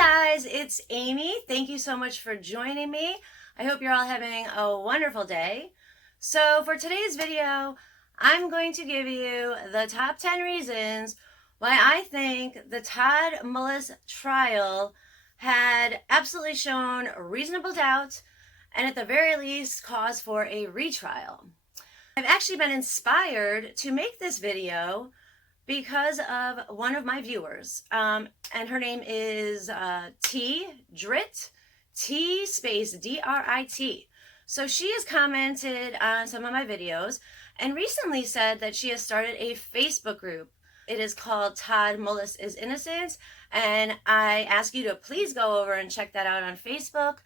Guys, it's Amy. Thank you so much for joining me. I hope you're all having a wonderful day. So for today's video, I'm going to give you the top 10 reasons why I think the Todd Mullis trial had absolutely shown reasonable doubt and at the very least cause for a retrial. I've actually been inspired to make this video because of one of my viewers, and her name is Drit, T space D-R-I-T. So she has commented on some of my videos and recently said that she has started a Facebook group. It is called Todd Mullis is Innocent, and I ask you to please go over and check that out on Facebook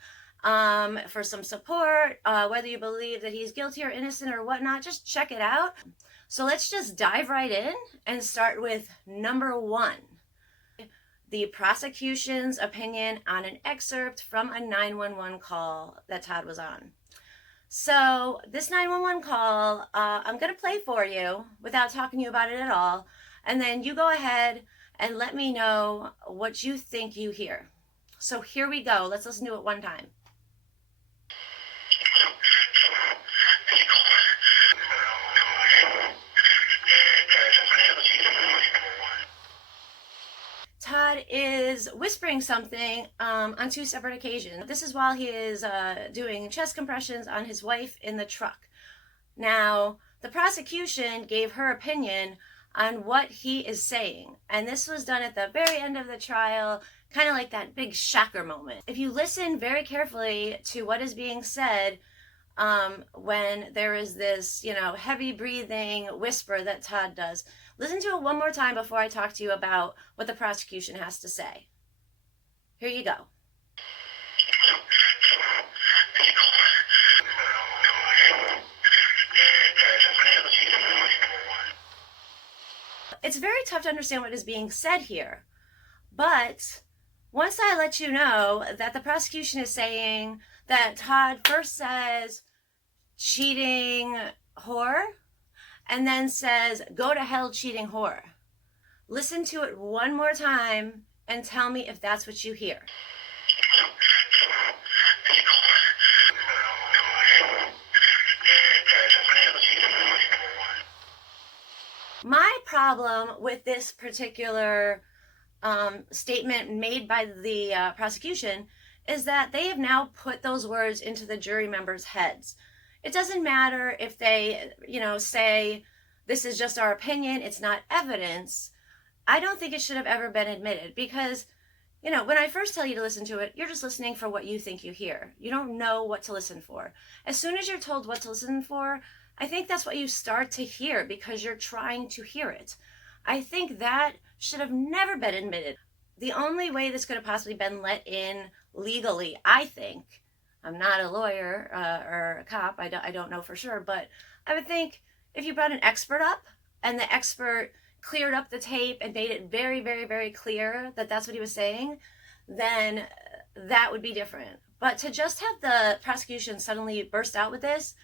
for some support, whether you believe that he's guilty or innocent or whatnot. Just check it out. So let's just dive right in and start with number 1. The prosecution's opinion on an excerpt from a 911 call that Todd was on. So this 911 call, I'm going to play for you without talking to you about it at all. And then you go ahead and let me know what you think you hear. So here we go. Let's listen to it one time. Todd is whispering something on 2 separate occasions. This is while he is doing chest compressions on his wife in the truck. Now, the prosecution gave her opinion on what he is saying, and this was done at the very end of the trial, kind of like that big shocker moment. If you listen very carefully to what is being said, when there is this, heavy breathing whisper that Todd does, listen to it one more time before I talk to you about what the prosecution has to say. Here you go. It's very tough to understand what is being said here, but once I let you know that the prosecution is saying that Todd first says cheating whore and then says go to hell cheating whore, listen to it one more time and tell me if that's what you hear. My problem with this particular statement made by the prosecution is that they have now put those words into the jury members' heads. It doesn't matter if they, say this is just our opinion, it's not evidence. I don't think it should have ever been admitted because, when I first tell you to listen to it, you're just listening for what you think you hear. You don't know what to listen for. As soon as you're told what to listen for, I think that's what you start to hear because you're trying to hear it. I think that should have never been admitted. The only way this could have possibly been let in legally, I think, I'm not a lawyer or a cop, I don't know for sure, but I would think if you brought an expert up and the expert cleared up the tape and made it very, very, very clear that that's what he was saying, then that would be different. But to just have the prosecution suddenly burst out with this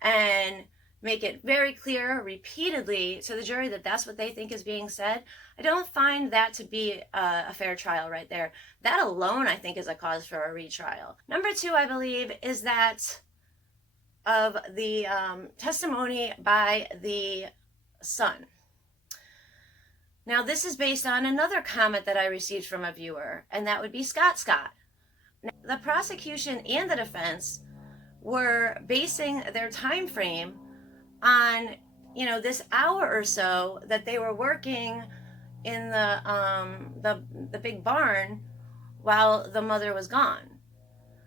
and make it very clear repeatedly to the jury that that's what they think is being said, I don't find that to be a fair trial right there. That alone, I think, is a cause for a retrial. Number 2, I believe, is that of the testimony by the son. Now, this is based on another comment that I received from a viewer, and that would be Scott. Now, the prosecution and the defense were basing their time frame on, this hour or so that they were working in the big barn while the mother was gone.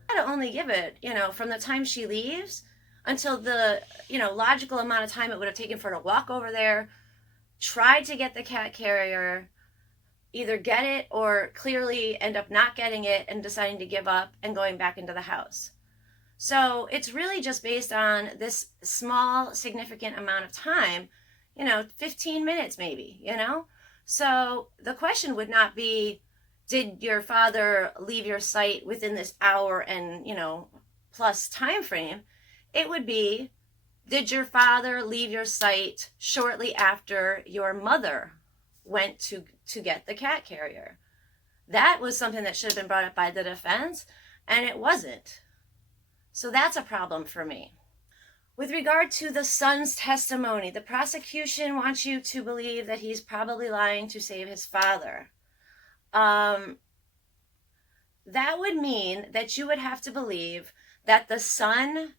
I had to only give it, from the time she leaves until the, logical amount of time it would have taken for her to walk over there, try to get the cat carrier, either get it or clearly end up not getting it and deciding to give up and going back into the house. So it's really just based on this small, significant amount of time, 15 minutes maybe, So the question would not be, did your father leave your sight within this hour and, plus time frame? It would be, did your father leave your sight shortly after your mother went to get the cat carrier? That was something that should have been brought up by the defense, and it wasn't. So that's a problem for me. With regard to the son's testimony, the prosecution wants you to believe that he's probably lying to save his father. That would mean that you would have to believe that the son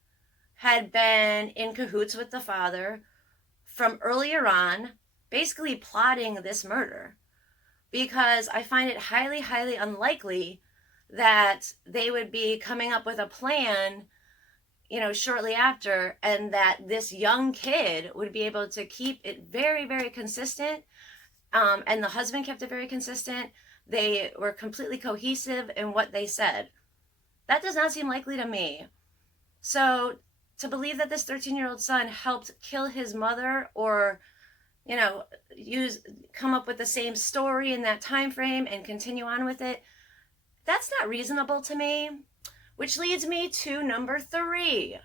had been in cahoots with the father from earlier on, basically plotting this murder, because I find it highly, highly unlikely that they would be coming up with a plan, shortly after, and that this young kid would be able to keep it very, very consistent. And the husband kept it very consistent. They were completely cohesive in what they said. That does not seem likely to me. So to believe that this 13-year-old son helped kill his mother, or come up with the same story in that time frame and continue on with it, that's not reasonable to me. Which leads me to number 3.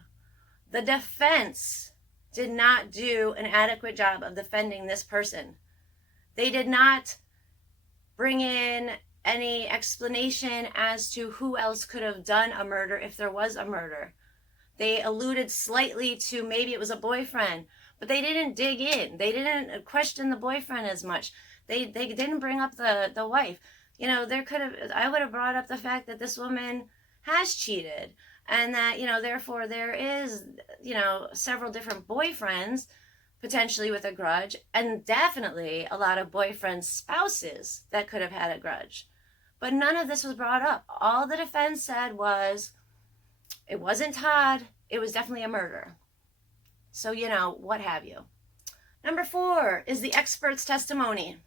The defense did not do an adequate job of defending this person. They did not bring in any explanation as to who else could have done a murder if there was a murder. They alluded slightly to maybe it was a boyfriend, but they didn't dig in. They didn't question the boyfriend as much. They didn't bring up the wife. I would have brought up the fact that this woman has cheated, and that, therefore there is, several different boyfriends potentially with a grudge, and definitely a lot of boyfriends' spouses that could have had a grudge. But none of this was brought up. All the defense said was, it wasn't Todd, it was definitely a murder. So, what have you. Number 4 is the expert's testimony.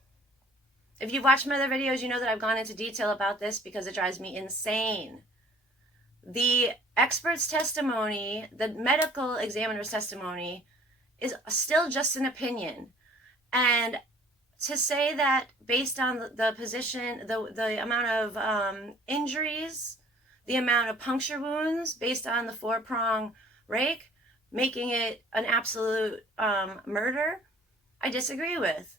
If you've watched my other videos, you know that I've gone into detail about this because it drives me insane. The expert's testimony, the medical examiner's testimony, is still just an opinion. And to say that based on the position, the amount of injuries, the amount of puncture wounds based on the 4-prong rake, making it an absolute murder, I disagree with.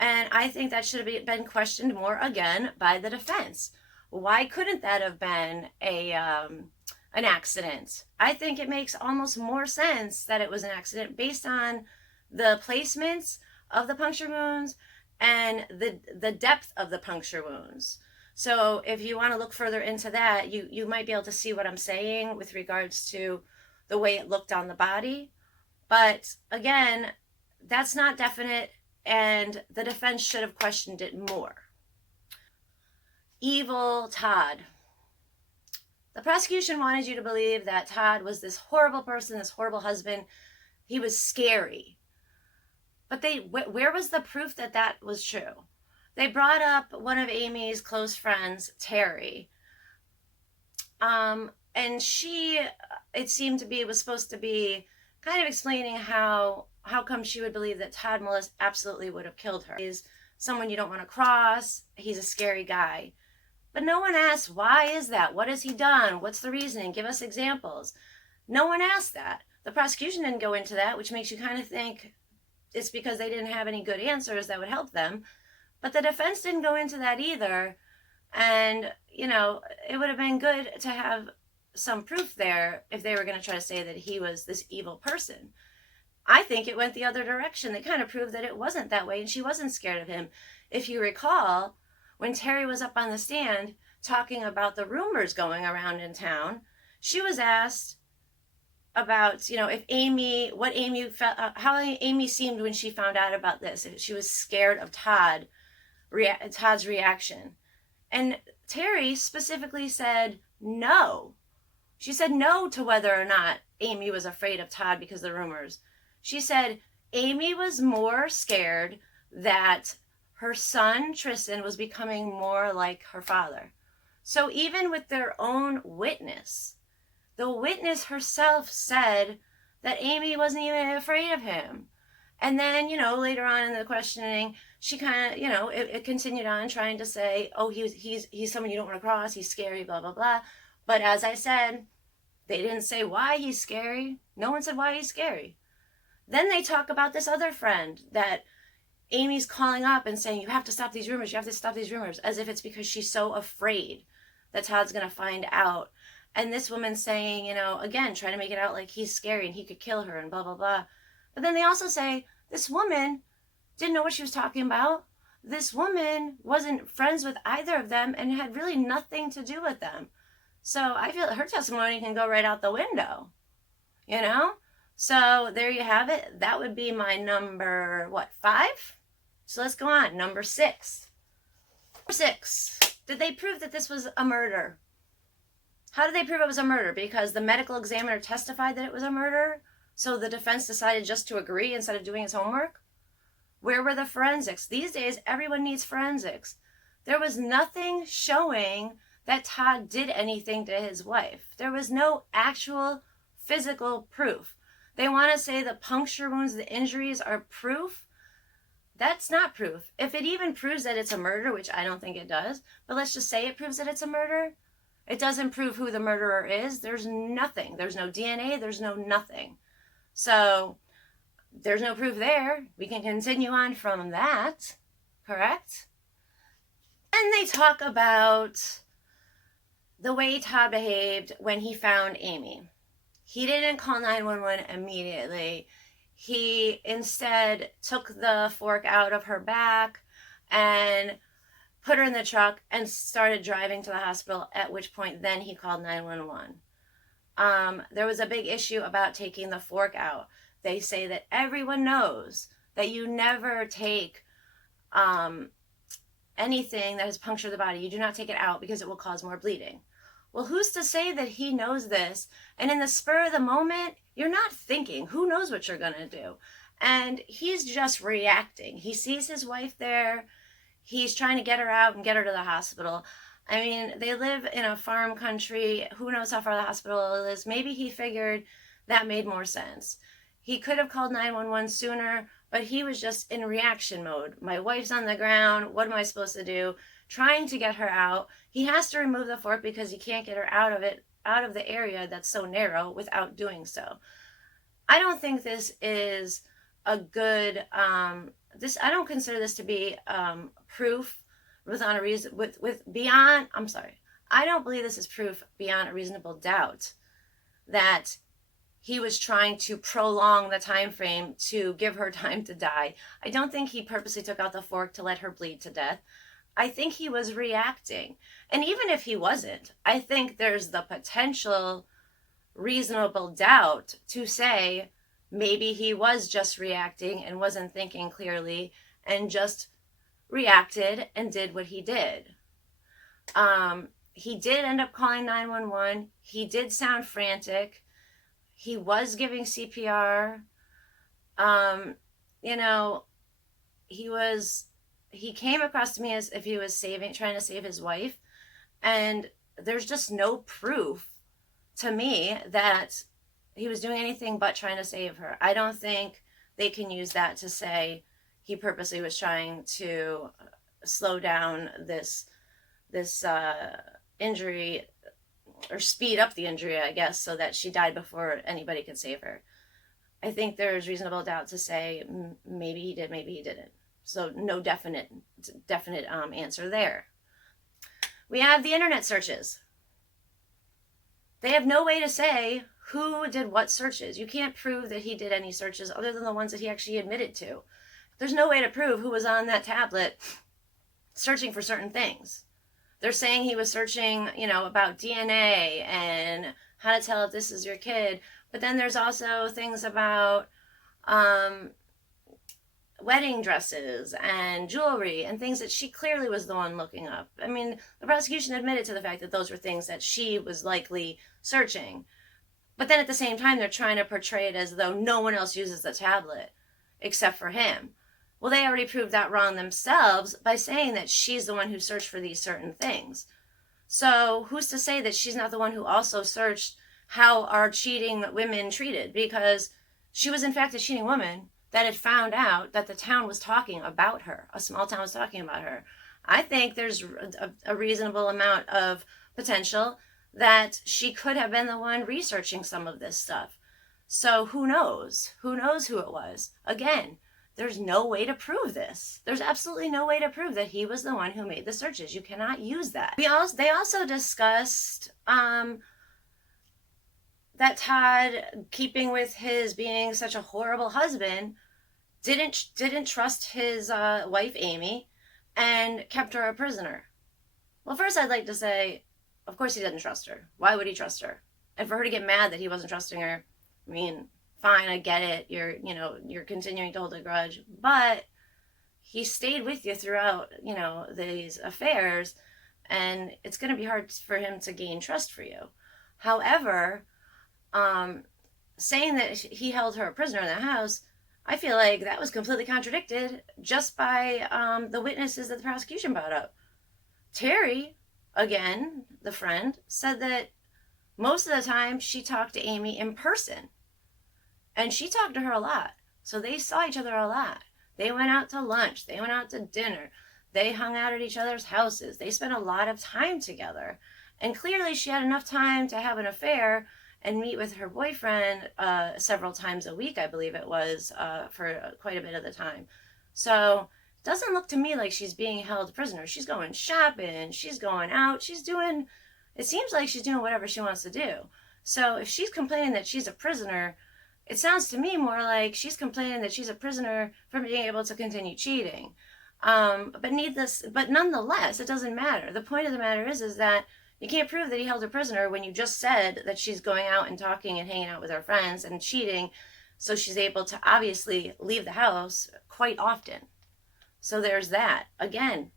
And I think that should have been questioned more again by the defense. Why couldn't that have been an accident? I think it makes almost more sense that it was an accident based on the placements of the puncture wounds and the depth of the puncture wounds. So if you want to look further into that, you might be able to see what I'm saying with regards to the way it looked on the body. But again, that's not definite, and the defense should have questioned it more. Evil Todd. The prosecution wanted you to believe that Todd was this horrible person, this horrible husband. He was scary. But where was the proof that that was true? They brought up one of Amy's close friends, Terry. And she, it seemed to be, was supposed to be kind of explaining how come she would believe that Todd Mullis absolutely would have killed her. He's someone you don't want to cross. He's a scary guy. But no one asked, why is that? What has he done? What's the reasoning? Give us examples. No one asked that. The prosecution didn't go into that, which makes you kind of think it's because they didn't have any good answers that would help them. But the defense didn't go into that either. And, it would have been good to have some proof there if they were going to try to say that he was this evil person. I think it went the other direction. They kind of proved that it wasn't that way, and she wasn't scared of him. If you recall, when Terry was up on the stand talking about the rumors going around in town, she was asked about, if Amy, what Amy felt, how Amy seemed when she found out about this. If she was scared of Todd's reaction. And Terry specifically said no. She said no to whether or not Amy was afraid of Todd because of the rumors. She said Amy was more scared that her son, Trysten, was becoming more like her father. So even with their own witness, the witness herself said that Amy wasn't even afraid of him. And then, later on in the questioning, she kind of, it continued on trying to say, oh, he's someone you don't want to cross. He's scary, blah, blah, blah. But as I said, they didn't say why he's scary. No one said why he's scary. Then they talk about this other friend that Amy's calling up and saying, you have to stop these rumors, you have to stop these rumors, as if it's because she's so afraid that Todd's going to find out. And this woman's saying, you know, again, trying to make it out like he's scary and he could kill her and blah, blah, blah. But then they also say this woman didn't know what she was talking about. This woman wasn't friends with either of them and had really nothing to do with them. So I feel her testimony can go right out the window, you know? So there you have it. That would be my number, 5? So let's go on. Number 6. Number 6. Did they prove that this was a murder? How did they prove it was a murder? Because the medical examiner testified that it was a murder? So the defense decided just to agree instead of doing its homework? Where were the forensics? These days, everyone needs forensics. There was nothing showing that Todd did anything to his wife. There was no actual physical proof. They want to say the puncture wounds, the injuries are proof. That's not proof. If it even proves that it's a murder, which I don't think it does, but let's just say it proves that it's a murder, it doesn't prove who the murderer is. There's nothing. There's no DNA. There's no nothing. So there's no proof there. We can continue on from that, correct? And they talk about the way Todd behaved when he found Amy. He didn't call 911 immediately. He instead took the fork out of her back and put her in the truck and started driving to the hospital, at which point then he called 911. There was a big issue about taking the fork out. They say that everyone knows that you never take anything that has punctured the body. You do not take it out because it will cause more bleeding. Well, who's to say that he knows this? And in the spur of the moment, you're not thinking. Who knows what you're going to do? And he's just reacting. He sees his wife there. He's trying to get her out and get her to the hospital. I mean, they live in a farm country. Who knows how far the hospital is? Maybe he figured that made more sense. He could have called 911 sooner, but he was just in reaction mode. My wife's on the ground. What am I supposed to do? Trying to get her out. He has to remove the fork because he can't get her out of the area that's so narrow without doing so. I don't think this is a good, I don't consider this to be proof without a reason, beyond, I'm sorry. I don't believe this is proof beyond a reasonable doubt that he was trying to prolong the time frame to give her time to die. I don't think he purposely took out the fork to let her bleed to death. I think he was reacting. And even if he wasn't, I think there's the potential reasonable doubt to say maybe he was just reacting and wasn't thinking clearly and just reacted and did what he did. He did end up calling 911. He did sound frantic. He was giving CPR. He came across to me as if he was trying to save his wife. And there's just no proof to me that he was doing anything but trying to save her. I don't think they can use that to say he purposely was trying to slow down this injury, or speed up the injury, I guess, so that she died before anybody could save her. I think there's reasonable doubt to say maybe he did, maybe he didn't. So no definite answer there. We have the internet searches. They have no way to say who did what searches. You can't prove that he did any searches other than the ones that he actually admitted to. There's no way to prove who was on that tablet searching for certain things. They're saying he was searching, about DNA and how to tell if this is your kid. But then there's also things about wedding dresses and jewelry and things that she clearly was the one looking up. I mean, the prosecution admitted to the fact that those were things that she was likely searching. But then at the same time, they're trying to portray it as though no one else uses the tablet except for him. Well, they already proved that wrong themselves by saying that she's the one who searched for these certain things. So who's to say that she's not the one who also searched how are cheating women treated? Because she was in fact a cheating woman that had found out that the town was talking about her. A small town was talking about her. I think there's a reasonable amount of potential that she could have been the one researching some of this stuff. So who knows? Who knows who it was? Again, there's no way to prove this. There's absolutely no way to prove that he was the one who made the searches. You cannot use that. They also discussed that Todd, keeping with his being such a horrible husband, didn't trust his wife Amy and kept her a prisoner. Well, first I'd like to say, of course he didn't trust her. Why would he trust her? And for her to get mad that he wasn't trusting her, I mean, fine, I get it. You're continuing to hold a grudge, but he stayed with you throughout, these affairs, and it's going to be hard for him to gain trust for you. However, saying that he held her a prisoner in the house, I feel like that was completely contradicted just by the witnesses that the prosecution brought up. Terry, again, the friend, said that most of the time she talked to Amy in person. And she talked to her a lot. So they saw each other a lot. They went out to lunch. They went out to dinner. They hung out at each other's houses. They spent a lot of time together. And clearly she had enough time to have an affair and meet with her boyfriend several times a week, I believe it was, for quite a bit of the time. So it doesn't look to me like she's being held prisoner. She's going shopping. She's going out. It seems like she's doing whatever she wants to do. So if she's complaining that she's a prisoner, it sounds to me more like she's complaining that she's a prisoner for being able to continue cheating. But nonetheless, it doesn't matter. The point of the matter is that you can't prove that he held her prisoner when you just said that she's going out and talking and hanging out with her friends and cheating, so she's able to obviously leave the house quite often. So there's that. Again,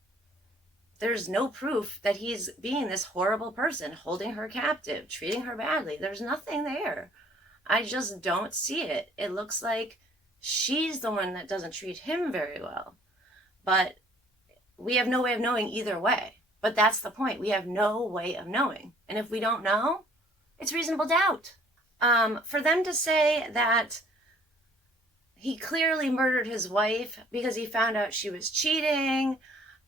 there's no proof that he's being this horrible person, holding her captive, treating her badly. There's nothing there. I just don't see it. It looks like she's the one that doesn't treat him very well. But we have no way of knowing either way. But that's the point. We have no way of knowing. And if we don't know, it's reasonable doubt. For them to say that he clearly murdered his wife because he found out she was cheating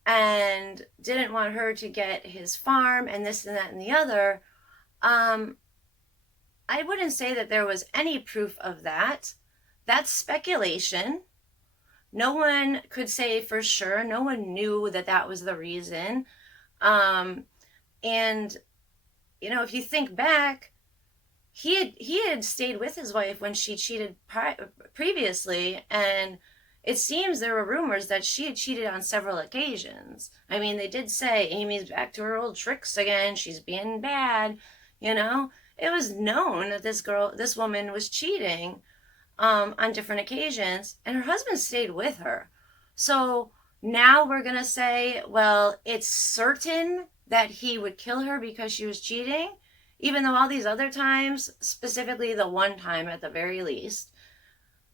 and didn't want her to get his farm and this and that and the other, I wouldn't say that there was any proof of that. That's speculation. No one could say for sure. No one knew that that was the reason. And if you think back, he had stayed with his wife when she cheated previously, and it seems there were rumors that she had cheated on several occasions. I mean, they did say Amy's back to her old tricks again. She's being bad, It was known that this woman was cheating on different occasions, and her husband stayed with her. So now we're going to say, well, it's certain that he would kill her because she was cheating, even though all these other times, specifically the one time at the very least,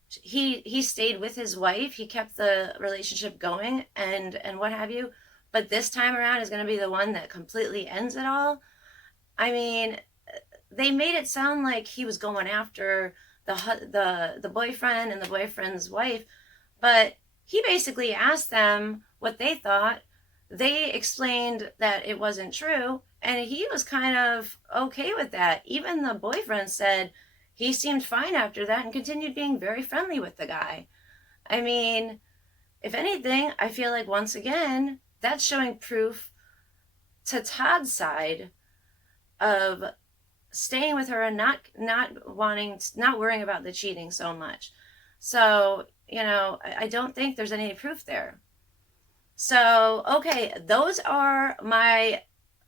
he stayed with his wife. He kept the relationship going and what have you. But this time around is going to be the one that completely ends it all. I mean, they made it sound like he was going after the boyfriend and the boyfriend's wife, but he basically asked them what they thought. They explained that it wasn't true, and he was kind of okay with that. Even the boyfriend said he seemed fine after that and continued being very friendly with the guy. I mean, if anything, I feel like once again, that's showing proof to Todd's side of staying with her and not worrying about the cheating so much. So, I don't think there's any proof there. So, okay, those are my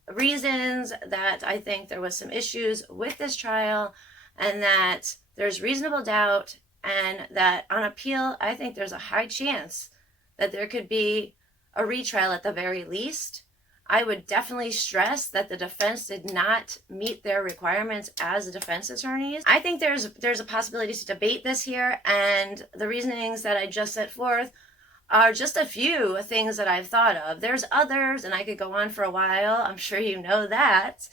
reasons that I think there was some issues with this trial, and that there's reasonable doubt, and that on appeal, I think there's a high chance that there could be a retrial at the very least. I would definitely stress that the defense did not meet their requirements as defense attorneys. I think there's a possibility to debate this here, and the reasonings that I just set forth are just a few things that I've thought of. There's others, and I could go on for a while. I'm sure you know that.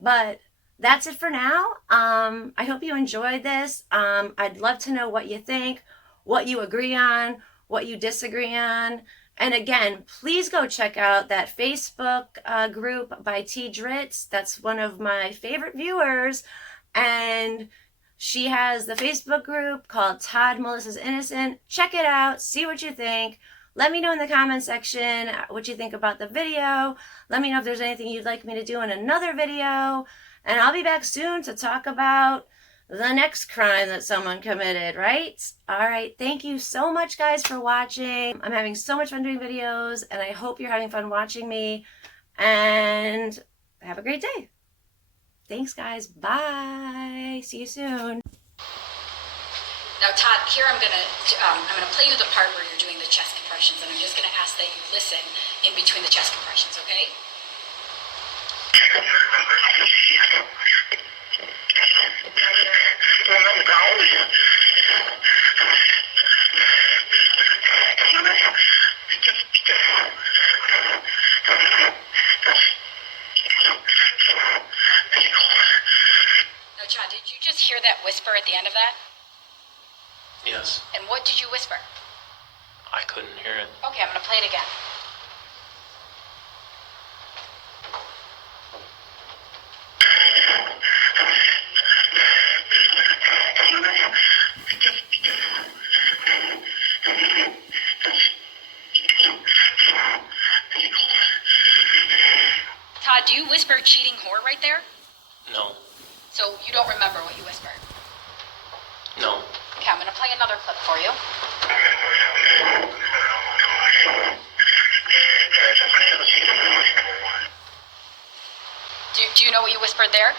But that's it for now. I hope you enjoyed this. I'd love to know what you think, what you agree on, what you disagree on. And again, please go check out that Facebook group by T. Dritz. That's one of my favorite viewers. And She has the Facebook group called Todd Mullis is Innocent. Check it out. See what you think. Let me know in the comment section what you think about the video. Let me know if there's anything you'd like me to do in another video. And I'll be back soon to talk about the next crime that someone committed, right? All right. Thank you so much, guys, for watching. I'm having so much fun doing videos, and I hope you're having fun watching me. And have a great day. Thanks, guys. Bye. See you soon. Now, Todd, here I'm gonna play you the part where you're doing the chest compressions, and I'm just gonna ask that you listen in between the chest compressions, okay? Now, Todd, did you just hear that whisper at the end of that? Yes. And what did you whisper? I couldn't hear it. Okay, I'm gonna play it again. Todd, do you whisper cheating whore right there? No. So you don't remember what you whispered? No. Okay, I'm gonna play another clip for you. Do you know what you whispered there?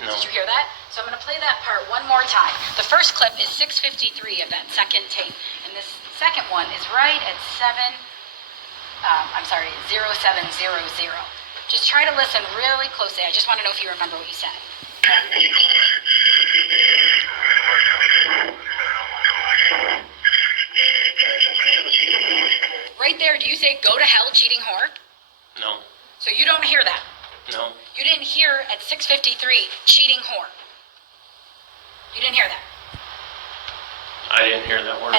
No. Did you hear that? So I'm going to play that part one more time. The first clip is 6:53 of that second tape. And this second one is right at 0700. Just try to listen really closely. I just want to know if you remember what you said. Right there, do you say, go to hell, cheating whore? No. So you don't hear that? No. You didn't hear at 6:53, cheating whore. You didn't hear that? I didn't hear that word. And